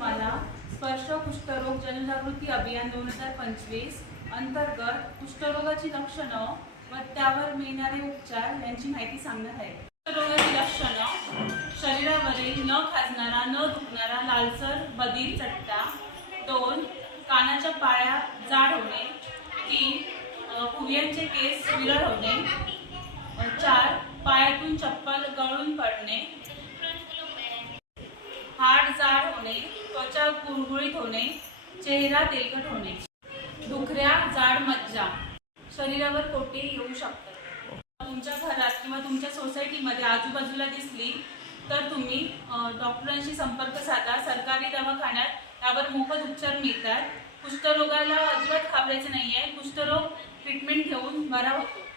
तुम्हाला स्पर्श कुष्ठरोग जनजागृती अभियान दोन हजार पंचवीस अंतर्गत कुष्ठरोगाची लक्षणं व त्यावर मिळणारे उपचार यांची माहिती सांगणार आहे. कुष्ठरोगाची लक्षणं शरीरावरील न खाजणारा न दुखणारा लालसर बधीर चट्टा दोन कानाच्या पाया जाड होणे तीन अ, केस विरळ होणे चार पायातून चप्पल गळून पडणे हाड जाड होणे त्वचा गुळगुळीत होणे चेहरा तेलकट होणे दुखऱ्या जाड मज्जा. शरीरावर कोटे येऊ शकतात. तुमच्या घरात किंवा तुमच्या सोसायटीमध्ये आजूबाजूला दिसली तर तुम्ही डॉक्टरांशी संपर्क साधा सरकारी दवाखान्यात यावर मोफत उपचार मिळतात. कुष्ठरोगाला अजिबात घाबरायचं नाही आहे कुष्ठरोग ट्रीटमेंट घेऊन बरा होतो.